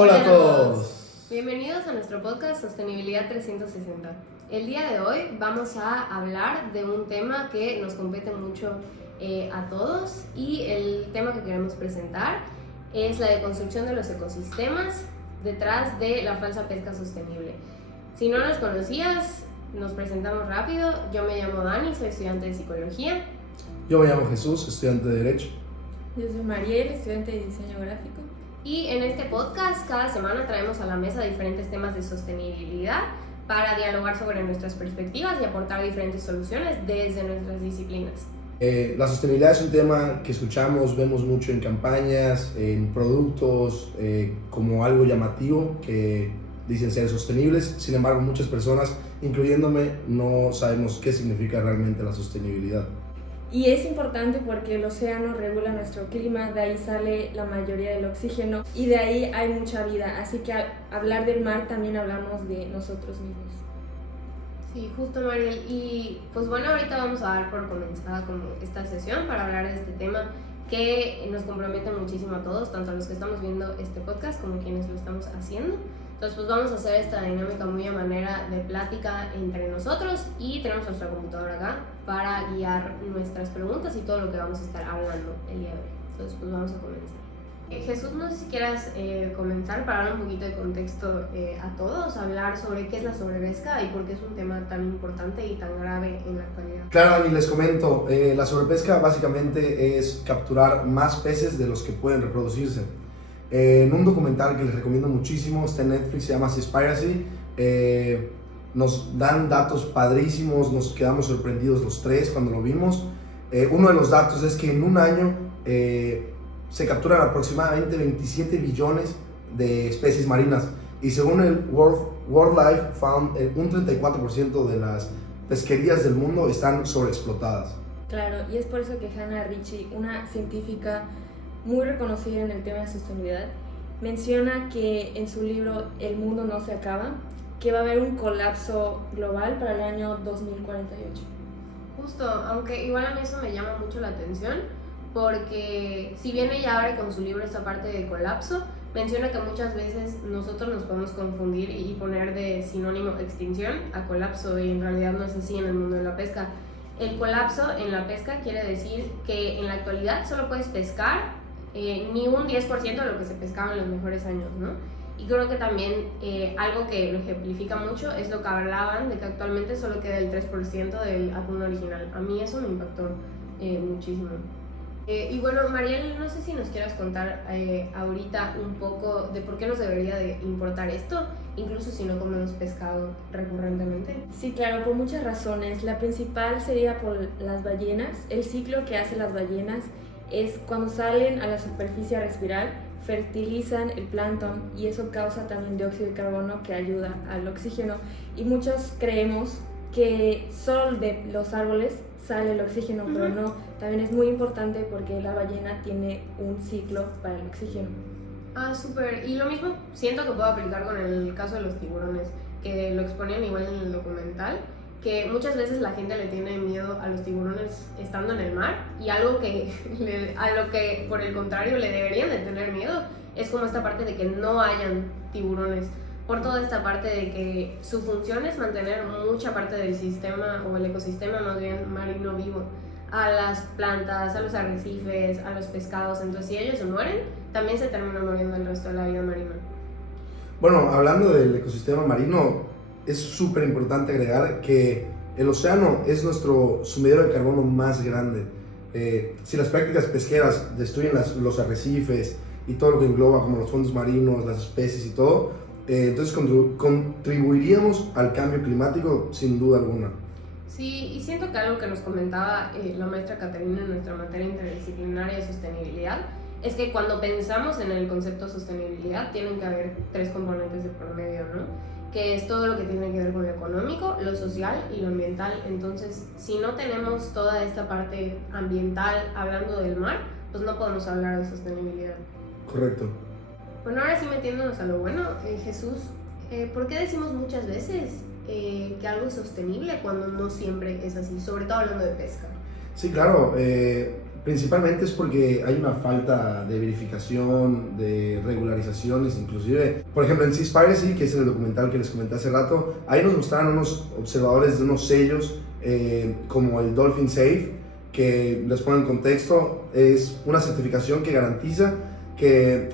Hola a todos. Bienvenidos a nuestro podcast Sostenibilidad 360. El día de hoy vamos a hablar de un tema que nos compete mucho a todos, y el tema que queremos presentar es la deconstrucción de los ecosistemas detrás de la falsa pesca sostenible. Si no nos conocías, nos presentamos rápido. Yo me llamo Dani, soy estudiante de psicología. Yo me llamo Jesús, estudiante de Derecho. Yo soy Mariel, estudiante de diseño gráfico. Y en este podcast cada semana traemos a la mesa diferentes temas de sostenibilidad para dialogar sobre nuestras perspectivas y aportar diferentes soluciones desde nuestras disciplinas. La sostenibilidad es un tema que escuchamos, vemos mucho en campañas, en productos, como algo llamativo que dicen ser sostenibles. Sin embargo, muchas personas, incluyéndome, no sabemos qué significa realmente la sostenibilidad. Y es importante porque el océano regula nuestro clima, de ahí sale la mayoría del oxígeno y de ahí hay mucha vida. Así que al hablar del mar también hablamos de nosotros mismos. Sí, justo, Mariel. Y pues bueno, ahorita vamos a dar por comenzada como esta sesión para hablar de este tema que nos compromete muchísimo a todos, tanto a los que estamos viendo este podcast como quienes lo estamos haciendo. Entonces pues vamos a hacer esta dinámica muy a manera de plática entre nosotros, y tenemos nuestra computadora acá para guiar nuestras preguntas y todo lo que vamos a estar hablando el día de hoy. Entonces pues vamos a comenzar. Jesús, no sé si quieras comenzar para dar un poquito de contexto a todos, hablar sobre qué es la sobrepesca y por qué es un tema tan importante y tan grave en la actualidad. Claro, Dani, les comento, la sobrepesca básicamente es capturar más peces de los que pueden reproducirse. En un documental que les recomiendo muchísimo, está en Netflix, se llama Seaspiracy, nos dan datos padrísimos, nos quedamos sorprendidos los tres cuando lo vimos. Uno de los datos es que en un año se capturan aproximadamente 27 billones de especies marinas, y según el World Life Fund, un 34% de las pesquerías del mundo están sobreexplotadas. Claro, y es por eso que Hannah Ritchie, una científica muy reconocida en el tema de sostenibilidad, menciona que en su libro El mundo no se acaba, que va a haber un colapso global para el año 2048. Justo, aunque igual a mí eso me llama mucho la atención, porque si bien ella abre con su libro esta parte de colapso, menciona que muchas veces nosotros nos podemos confundir y poner de sinónimo extinción a colapso, y en realidad no es así en el mundo de la pesca. El colapso en la pesca quiere decir que en la actualidad solo puedes pescar ni un 10% de lo que se pescaba en los mejores años, ¿no? Y creo que también algo que lo ejemplifica mucho es lo que hablaban de que actualmente solo queda el 3% del atún original. A mí eso me impactó muchísimo. Y bueno, Mariel, no sé si nos quieras contar ahorita un poco de por qué nos debería de importar esto, incluso si no comemos pescado recurrentemente. Sí, claro, por muchas razones. La principal sería por las ballenas. El ciclo que hacen las ballenas es cuando salen a la superficie a respirar, fertilizan el plancton, y eso causa también dióxido de carbono que ayuda al oxígeno. Y muchos creemos que solo de los árboles sale el oxígeno, pero no, también es muy importante porque la ballena tiene un ciclo para el oxígeno. Ah, súper. Y lo mismo siento que puedo aplicar con el caso de los tiburones, que lo exponían igual en el documental, que muchas veces la gente le tiene miedo a los tiburones estando en el mar, y algo que a lo que por el contrario le deberían de tener miedo es como esta parte de que no hayan tiburones, por toda esta parte de que su función es mantener mucha parte del sistema, o el ecosistema más bien, marino vivo, a las plantas, a los arrecifes, a los pescados. Entonces si ellos se mueren, también se termina muriendo el resto de la vida marina. Bueno, hablando del ecosistema marino, es súper importante agregar que el océano es nuestro sumidero de carbono más grande. Si las prácticas pesqueras destruyen los arrecifes y todo lo que engloba, como los fondos marinos, las especies y todo, entonces contribuiríamos al cambio climático sin duda alguna. Sí, y siento que algo que nos comentaba la maestra Caterina en nuestra materia interdisciplinaria de sostenibilidad es que cuando pensamos en el concepto de sostenibilidad tienen que haber tres componentes de por medio, ¿no? Que es todo lo que tiene que ver con lo económico, lo social y lo ambiental. Entonces, si no tenemos toda esta parte ambiental hablando del mar, pues no podemos hablar de sostenibilidad. Correcto. Bueno, ahora sí metiéndonos a lo bueno, Jesús, ¿por qué decimos muchas veces que algo es sostenible cuando no siempre es así? Sobre todo hablando de pesca. Sí, claro. Principalmente es porque hay una falta de verificación, de regularizaciones, inclusive, por ejemplo, en Seaspiracy, que es el documental que les comenté hace rato, ahí nos mostraron unos observadores de unos sellos como el Dolphin Safe, que les pongo en contexto, es una certificación que garantiza que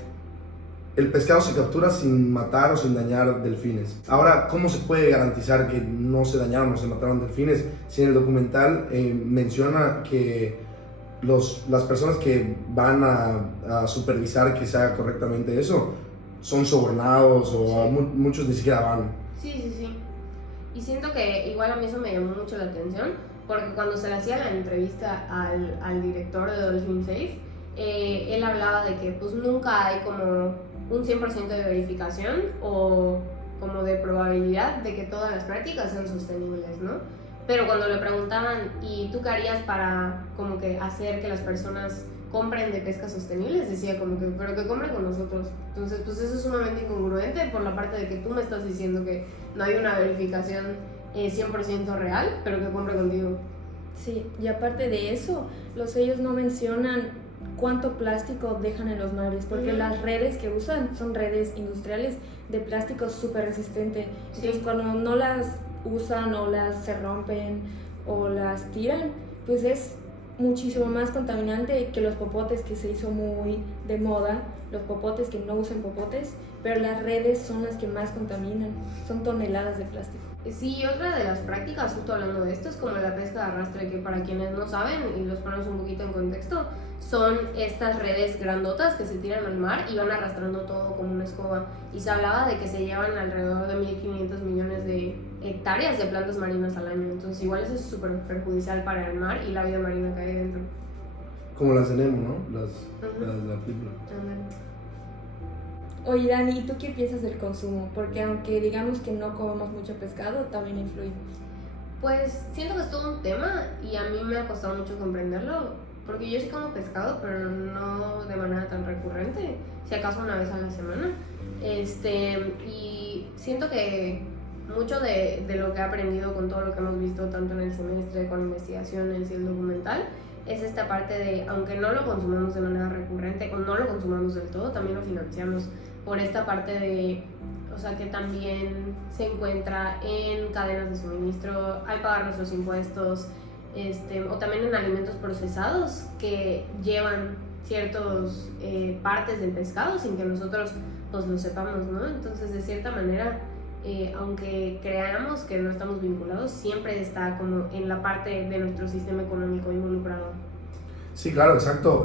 el pescado se captura sin matar o sin dañar delfines. Ahora, ¿cómo se puede garantizar que no se dañaron o se mataron delfines? Si en el documental menciona que las personas que van a supervisar que se haga correctamente eso son sobornados o muchos ni siquiera van. Sí. Y siento que igual a mí eso me llamó mucho la atención, porque cuando se le hacía la entrevista al director de Dolphin Safe, él hablaba de que pues nunca hay como un 100% de verificación o como de probabilidad de que todas las prácticas sean sostenibles, ¿no? Pero cuando le preguntaban, ¿y tú qué harías para como que hacer que las personas compren de pesca sostenibles? Decía como que, pero que compren con nosotros. Entonces, pues eso es sumamente incongruente por la parte de que tú me estás diciendo que no hay una verificación 100% real, pero que compre contigo. Sí, y aparte de eso, los sellos no mencionan cuánto plástico dejan en los mares, porque las redes que usan son redes industriales de plástico súper resistente. Entonces, cuando no las usan o las se rompen o las tiran, pues es muchísimo más contaminante que los popotes, que se hizo muy de moda, los popotes que no usan popotes, pero las redes son las que más contaminan, son toneladas de plástico. Sí, otra de las prácticas, justo hablando de esto, es como la pesca de arrastre, que para quienes no saben, y los ponemos un poquito en contexto, son estas redes grandotas que se tiran al mar y van arrastrando todo como una escoba. Y se hablaba de que se llevan alrededor de 1.500 millones de hectáreas de plantas marinas al año. Entonces igual eso es súper perjudicial para el mar y la vida marina que hay dentro. Como las de Nemo, ¿no? La película. Oye, Dani, ¿y tú qué piensas del consumo? Porque aunque digamos que no comemos mucho pescado, también influye. Pues siento que es todo un tema y a mí me ha costado mucho comprenderlo, porque yo sí como pescado, pero no de manera tan recurrente, si acaso una vez a la semana. Y siento que mucho de lo que he aprendido con todo lo que hemos visto, tanto en el semestre, con investigaciones y el documental, es esta parte de, aunque no lo consumamos de manera recurrente o no lo consumamos del todo, también lo financiamos por esta parte de, o sea, que también se encuentra en cadenas de suministro, al pagar nuestros impuestos, o también en alimentos procesados que llevan ciertas partes del pescado sin que nosotros pues lo sepamos, ¿no? Entonces, de cierta manera, aunque creamos que no estamos vinculados, siempre está como en la parte de nuestro sistema económico involucrado. Sí, claro, exacto.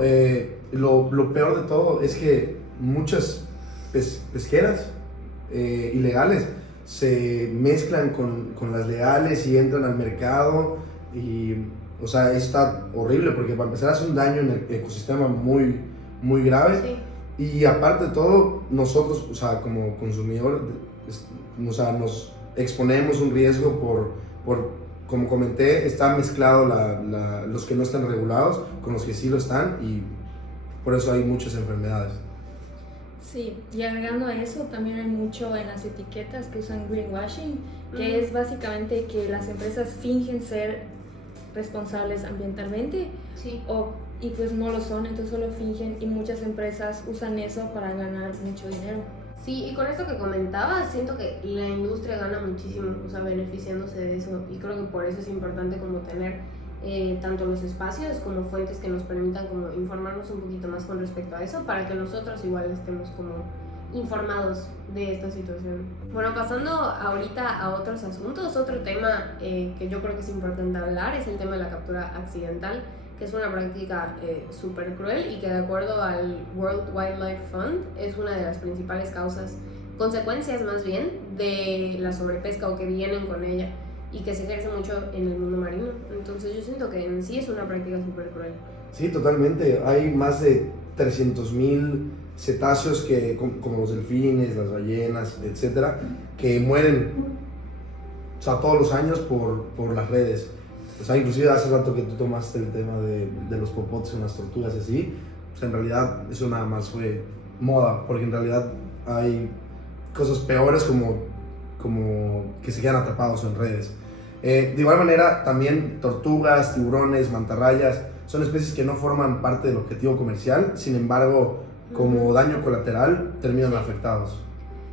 Lo peor de todo es que muchas pesqueras ilegales se mezclan con las legales y entran al mercado y, o sea, está horrible porque para empezar hace un daño en el ecosistema muy, muy grave. Sí. Y aparte de todo, nosotros, o sea, como consumidor, o sea, nos exponemos un riesgo por como comenté, está mezclado los que no están regulados con los que sí lo están y por eso hay muchas enfermedades. Sí, y agregando a eso, también hay mucho en las etiquetas que usan greenwashing, que es básicamente que las empresas fingen ser responsables ambientalmente y pues no lo son, entonces solo fingen y muchas empresas usan eso para ganar mucho dinero. Sí, y con esto que comentabas, siento que la industria gana muchísimo, o sea, beneficiándose de eso, y creo que por eso es importante como tener tanto los espacios como fuentes que nos permitan como informarnos un poquito más con respecto a eso, para que nosotros igual estemos como informados de esta situación. Bueno, pasando ahorita a otros asuntos, otro tema que yo creo que es importante hablar es el tema de la captura accidental, que es una práctica súper cruel y que de acuerdo al World Wildlife Fund es una de las principales consecuencias más bien de la sobrepesca o que vienen con ella y que se ejerce mucho en el mundo marino. Entonces yo siento que en sí es una práctica súper cruel. Sí, totalmente. Hay más de 300,000 cetáceos como los delfines, las ballenas, etcétera, que mueren, o sea, todos los años por las redes. O sea, inclusive hace rato que tú tomaste el tema de los popotes en las tortugas y así, pues en realidad eso nada más fue moda, porque en realidad hay cosas peores como que se quedan atrapados en redes. De igual manera, también tortugas, tiburones, mantarrayas son especies que no forman parte del objetivo comercial, sin embargo, como daño colateral, terminan afectados.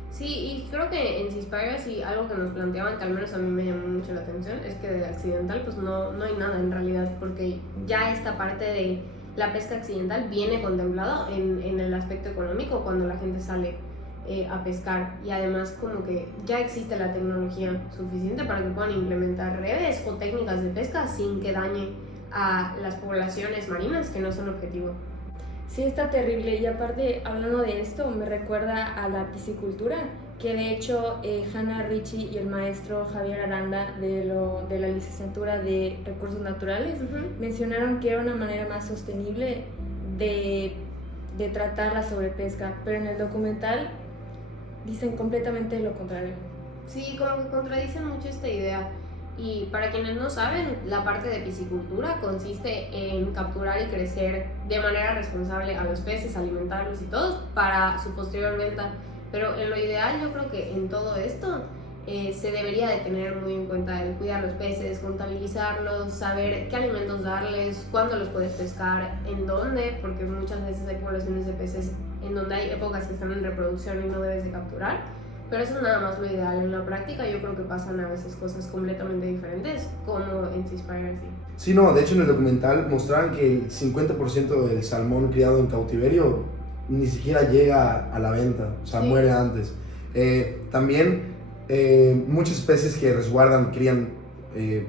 Sí, y creo que en Seaspiracy algo que nos planteaban, que al menos a mí me llamó mucho la atención, es que de accidental pues no hay nada en realidad, porque ya esta parte de la pesca accidental viene contemplado en el aspecto económico cuando la gente sale a pescar, y además como que ya existe la tecnología suficiente para que puedan implementar redes o técnicas de pesca sin que dañe a las poblaciones marinas que no son objetivo. Sí, está terrible, y aparte, hablando de esto, me recuerda a la piscicultura, que de hecho Hannah Ritchie y el maestro Javier Aranda de la licenciatura de Recursos Naturales mencionaron que era una manera más sostenible de tratar la sobrepesca, pero en el documental dicen completamente lo contrario. Sí, como que contradicen mucho esta idea. Y para quienes no saben, la parte de piscicultura consiste en capturar y crecer de manera responsable a los peces, alimentarlos y todo para su posterior venta. Pero en lo ideal yo creo que en todo esto se debería de tener muy en cuenta el cuidar los peces, contabilizarlos, saber qué alimentos darles, cuándo los puedes pescar, en dónde, porque muchas veces hay poblaciones de peces en donde hay épocas que están en reproducción y no debes de capturar. Pero eso es nada más lo ideal. En la práctica yo creo que pasan a veces cosas completamente diferentes, como en Seaspiracy. Sí, no, de hecho en el documental mostraban que el 50% del salmón criado en cautiverio ni siquiera llega a la venta, o sea, muere antes. También muchas especies que resguardan, crían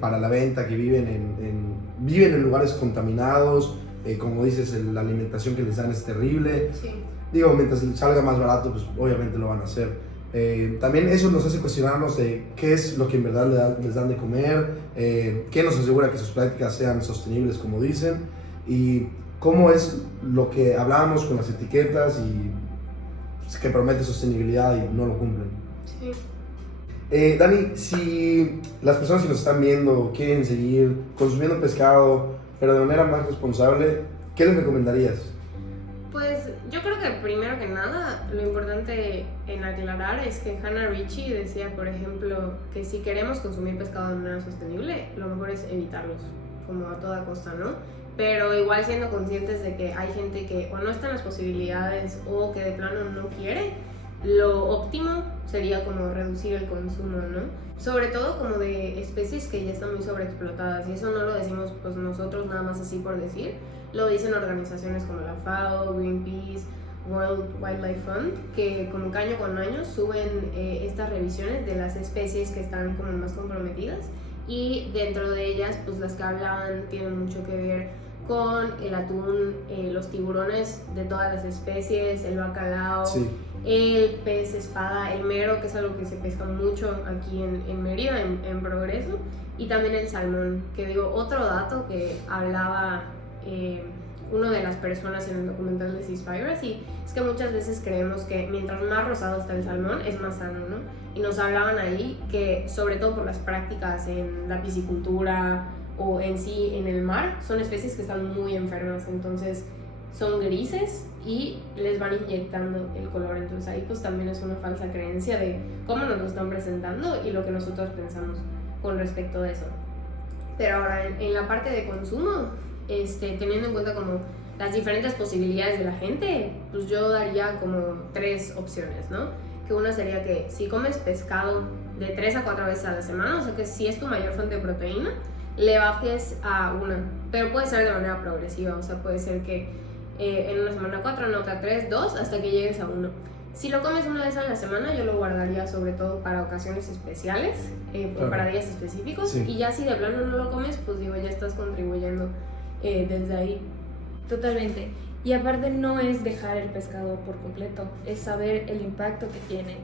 para la venta, que viven en lugares contaminados, como dices, la alimentación que les dan es terrible. Sí. Digo, mientras salga más barato, pues obviamente lo van a hacer. También eso nos hace cuestionarnos de qué es lo que en verdad les dan de comer, qué nos asegura que sus prácticas sean sostenibles como dicen, y cómo es lo que hablábamos con las etiquetas y que promete sostenibilidad y no lo cumplen. Sí. Dani, si las personas que nos están viendo quieren seguir consumiendo pescado, pero de manera más responsable, ¿qué les recomendarías? Pues yo creo que primero que nada lo importante en aclarar es que Hannah Ritchie decía, por ejemplo, que si queremos consumir pescado de manera sostenible, lo mejor es evitarlos, como a toda costa, ¿no? Pero igual siendo conscientes de que hay gente que o no está en las posibilidades o que de plano no quiere, lo óptimo sería como reducir el consumo, ¿no? Sobre todo como de especies que ya están muy sobreexplotadas, y eso no lo decimos pues nosotros nada más así por decir, lo dicen organizaciones como la FAO, Greenpeace, World Wildlife Fund, que como que año con año suben estas revisiones de las especies que están como más comprometidas, y dentro de ellas pues las que hablaban tienen mucho que ver con el atún, los tiburones de todas las especies, el bacalao, sí, el pez espada, el mero, que es algo que se pesca mucho aquí en Mérida, en Progreso, y también el salmón, que digo, otro dato que hablaba una de las personas en el documental de Seaspiracy es que muchas veces creemos que mientras más rosado está el salmón es más sano, ¿no? Y nos hablaban ahí que sobre todo por las prácticas en la piscicultura o en sí en el mar, son especies que están muy enfermas, entonces son grises y les van inyectando el color, entonces ahí pues también es una falsa creencia de cómo nos lo están presentando y lo que nosotros pensamos con respecto a eso. Pero ahora en la parte de consumo, teniendo en cuenta como las diferentes posibilidades de la gente, pues yo daría como 3 opciones, ¿no? Que una sería que si comes pescado de 3 a 4 veces a la semana, o sea que si es tu mayor fuente de proteína, le bajes a 1, pero puede ser de manera progresiva, o sea puede ser que en una semana 4, en otra 3, 2, hasta que llegues a 1. Si lo comes una vez a la semana, yo lo guardaría sobre todo para ocasiones especiales, claro, para días específicos, sí. Y ya si de plano no lo comes, pues digo, ya estás contribuyendo desde ahí. Totalmente. Y aparte no es dejar el pescado por completo, es saber el impacto que tiene.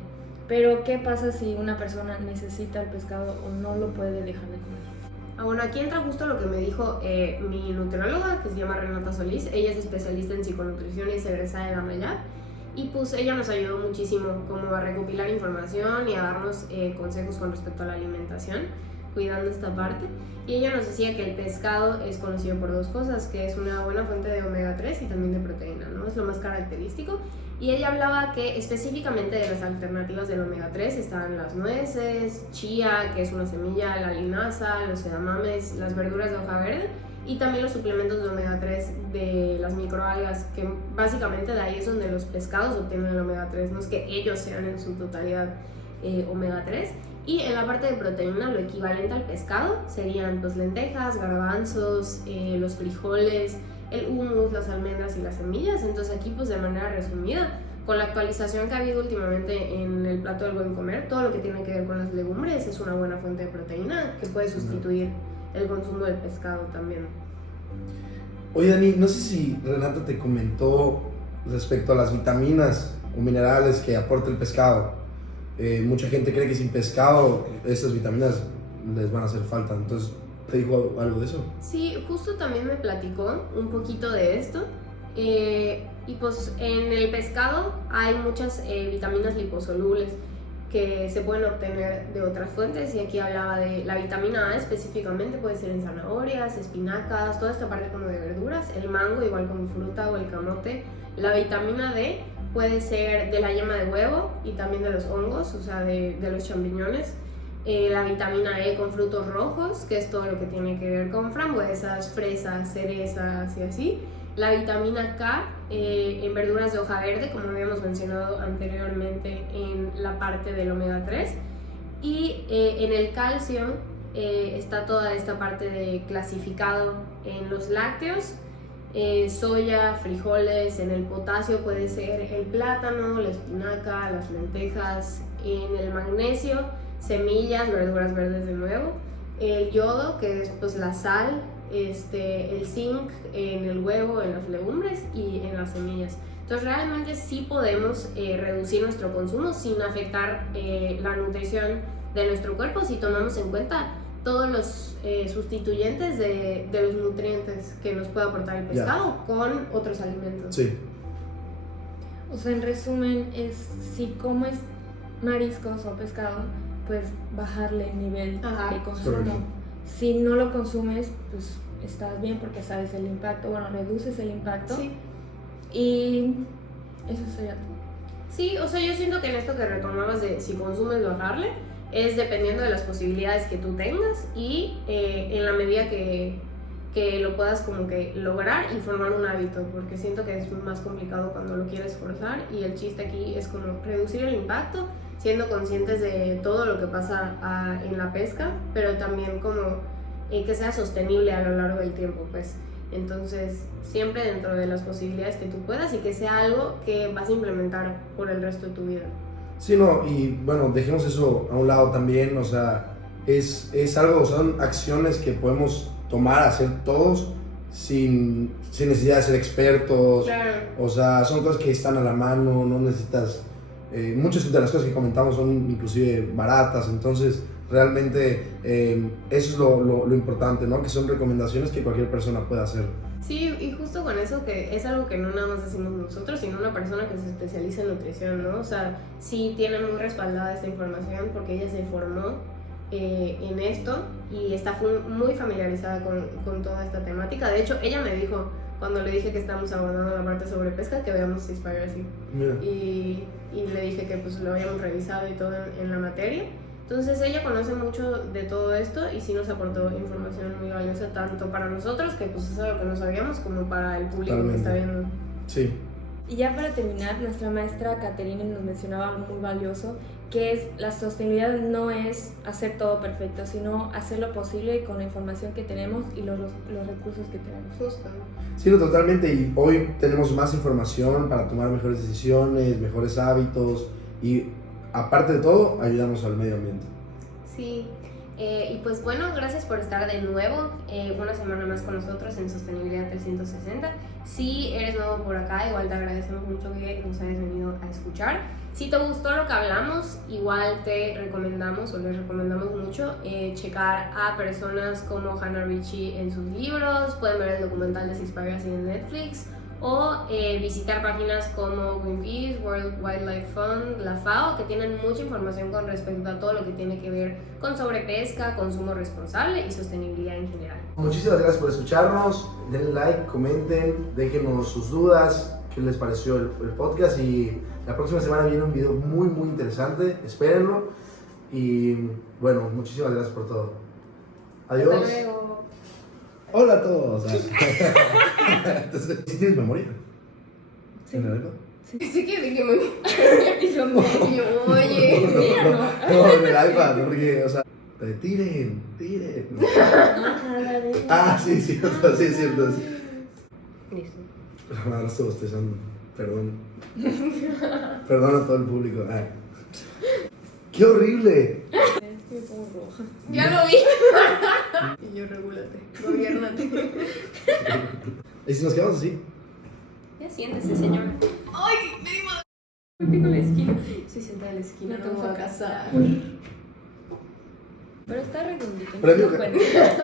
Pero ¿qué pasa si una persona necesita el pescado o no lo puede dejar de comer? Bueno, aquí entra justo lo que me dijo mi nutrióloga, que se llama Renata Solís. Ella es especialista en psiconutrición y es egresada de la MELLAB. Y pues ella nos ayudó muchísimo como a recopilar información y a darnos consejos con respecto a la alimentación, cuidando esta parte. Y ella nos decía que el pescado es conocido por 2 cosas, que es una buena fuente de omega 3 y también de proteína, ¿no? Es lo más característico. Y ella hablaba que específicamente de las alternativas del omega 3 estaban las nueces, chía, que es una semilla, la linaza, los edamames, las verduras de hoja verde y también los suplementos de omega 3 de las microalgas, que básicamente de ahí es donde los pescados obtienen el omega 3, no es que ellos sean en su totalidad omega 3. Y en la parte de proteína, lo equivalente al pescado serían pues lentejas, garbanzos, los frijoles, el hummus, las almendras y las semillas. Entonces aquí pues de manera resumida, con la actualización que ha habido últimamente en el plato del buen comer, todo lo que tiene que ver con las legumbres es una buena fuente de proteína que puede sustituir el consumo del pescado también. Oye Dani, no sé si Renata te comentó respecto a las vitaminas o minerales que aporta el pescado. Mucha gente cree que sin pescado estas vitaminas les van a hacer falta, entonces ¿te dijo algo de eso? Sí, justo también me platicó un poquito de esto. Y pues en el pescado hay muchas vitaminas liposolubles que se pueden obtener de otras fuentes, y aquí hablaba de la vitamina A específicamente, puede ser en zanahorias, espinacas, toda esta parte como de verduras, el mango igual como fruta o el camote. La vitamina D puede ser de la yema de huevo y también de los hongos, o sea de los champiñones. La vitamina E con frutos rojos, que es todo lo que tiene que ver con frambuesas, fresas, cerezas y así. La vitamina K en verduras de hoja verde, como habíamos mencionado anteriormente en la parte del omega 3. Y en el calcio está toda esta parte de clasificado en los lácteos, soya, frijoles. En el potasio puede ser el plátano, la espinaca, las lentejas. En el magnesio, semillas, verduras verdes de nuevo. El yodo, que es pues la sal. El zinc en el huevo, en las legumbres y en las semillas. Entonces realmente sí podemos reducir nuestro consumo sin afectar la nutrición de nuestro cuerpo si tomamos en cuenta todos los sustituyentes de los nutrientes que nos puede aportar el pescado con otros alimentos. Sí. O sea, en resumen, es si comes mariscos o pescado, pues bajarle el nivel de consumo. Correcto. Si no lo consumes, pues estás bien porque sabes el impacto, bueno, reduces el impacto. Sí. Y eso sería todo. Sí, o sea, yo siento que en esto que retomabas de si consumes bajarle, es dependiendo de las posibilidades que tú tengas y en la medida que lo puedas como que lograr y formar un hábito, porque siento que es más complicado cuando lo quieres forzar, y el chiste aquí es como reducir el impacto, siendo conscientes de todo lo que pasa en la pesca, pero también como que sea sostenible a lo largo del tiempo, pues. Entonces, siempre dentro de las posibilidades que tú puedas y que sea algo que vas a implementar por el resto de tu vida. Sí, no, y bueno, dejemos eso a un lado también, o sea, es algo, son acciones que podemos tomar, hacer todos sin necesidad de ser expertos. Claro. O sea, son cosas que están a la mano, no necesitas... muchas de las cosas que comentamos son inclusive baratas, entonces realmente eso es lo importante, ¿no? Que son recomendaciones que cualquier persona puede hacer. Sí, y justo con eso, que es algo que no nada más decimos nosotros, sino una persona que se especializa en nutrición, ¿no? O sea, sí tiene muy respaldada esta información porque ella se formó en esto y está muy familiarizada con toda esta temática. De hecho, ella me dijo, cuando le dije que estábamos abordando la parte sobre pesca, que veamos Seaspiracy. Yeah. Y le dije que pues lo habíamos revisado y todo en la materia. Entonces ella conoce mucho de todo esto y sí nos aportó información muy valiosa, tanto para nosotros, que pues es algo que no sabíamos, como para el público Totalmente. que está viendo. Sí. Y ya para terminar, nuestra maestra Caterina nos mencionaba algo muy valioso, que es la sostenibilidad no es hacer todo perfecto, sino hacer lo posible con la información que tenemos y los recursos que tenemos. Justo. Sí, no, totalmente, y hoy tenemos más información para tomar mejores decisiones, mejores hábitos y aparte de todo, ayudamos al medio ambiente. Sí, y pues bueno, gracias por estar de nuevo una semana más con nosotros en Sostenibilidad 360. Si eres nuevo por acá, igual te agradecemos mucho que nos hayas venido a escuchar. Si te gustó lo que hablamos, igual te recomendamos o les recomendamos mucho checar a personas como Hannah Ritchie en sus libros, pueden ver el documental de Seaspiracy en Netflix, o visitar páginas como Greenpeace, World Wildlife Fund, la FAO, que tienen mucha información con respecto a todo lo que tiene que ver con sobrepesca, consumo responsable y sostenibilidad en general. Muchísimas gracias por escucharnos, denle like, comenten, déjenos sus dudas, qué les pareció el podcast, y la próxima semana viene un video muy interesante, espérenlo, y bueno, muchísimas gracias por todo. Adiós. Hasta luego. Hola a todos. Entonces, ¿sí tienes memoria? Sí. ¿En el iPad? Sí que dije muy Y yo no. Y yo, oye. No, en el iPad, porque, o sea, tiren. Ah, sí, es cierto, sí, es cierto. Sí. Listo. Ahora estoy bostezando, perdón. Perdón a todo el público. Ay. ¡Qué horrible! Me pongo roja. Ya lo vi. Y yo, regúlate, gobiérnate. ¿Y si nos quedamos así? Ya siéntese, señora. ¡Ay! Me di madre. Me pico la esquina. Estoy sentada en la esquina, No no te me voy a enfocas. casar. Pero está redondito. Pero no digo que- cuenta.